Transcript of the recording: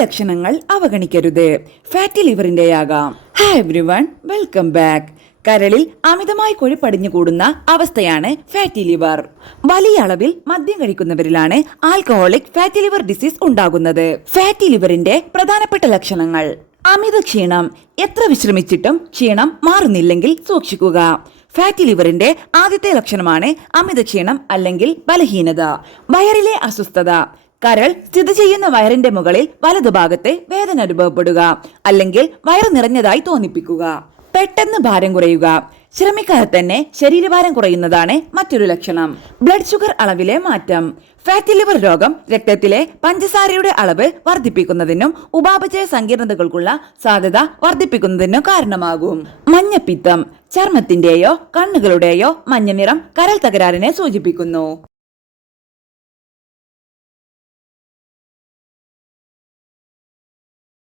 ലക്ഷണങ്ങൾ അവഗണിക്കരുത്. ഫാറ്റി ലിവറിന്റെയാകാം. Hi everyone, welcome back. കരളിൽ അമിതമായി കൊഴുപ്പടിഞ്ഞു കൂടുന്ന അവസ്ഥയാണ് ഫാറ്റി ലിവർ. വലിയ അളവിൽ മദ്യം കഴിക്കുന്നവരിലാണ് ആൽക്കഹോളിക് ഫാറ്റി ലിവർ ഡിസീസ് ഉണ്ടാകുന്നത്. ഫാറ്റി ലിവറിന്റെ പ്രധാനപ്പെട്ട ലക്ഷണങ്ങൾ: അമിത ക്ഷീണം. എത്ര വിശ്രമിച്ചിട്ടും ക്ഷീണം മാറുന്നില്ലെങ്കിൽ സൂക്ഷിക്കുക. ഫാറ്റി ലിവറിന്റെ ആദ്യത്തെ ലക്ഷണമാണ് അമിത ക്ഷീണം അല്ലെങ്കിൽ ബലഹീനത. വയറിലെ അസ്വസ്ഥത. കരൾ സ്ഥിതി ചെയ്യുന്ന വയറിന്റെ മുകളിൽ വലതുഭാഗത്തെ വേദന അനുഭവപ്പെടുക അല്ലെങ്കിൽ വയറ് നിറഞ്ഞതായി തോന്നിപ്പിക്കുക. പെട്ടെന്ന് ഭാരം കുറയുക. ശ്രമിക്കാതെ തന്നെ ശരീരഭാരം കുറയുന്നതാണ് മറ്റൊരു ലക്ഷണം. ബ്ലഡ് ഷുഗർ അളവിലെ മാറ്റം. ഫാറ്റി ലിവർ രോഗം രക്തത്തിലെ പഞ്ചസാരയുടെ അളവ് വർദ്ധിപ്പിക്കുന്നതിനും ഉപാപചയ സങ്കീർണതകൾക്കുള്ള സാധ്യത വർദ്ധിപ്പിക്കുന്നതിനും കാരണമാകും. മഞ്ഞപ്പിത്തം. ചർമ്മത്തിന്റെയോ കണ്ണുകളുടെയോ മഞ്ഞ നിറം കരൾ തകരാറിനെ സൂചിപ്പിക്കുന്നു.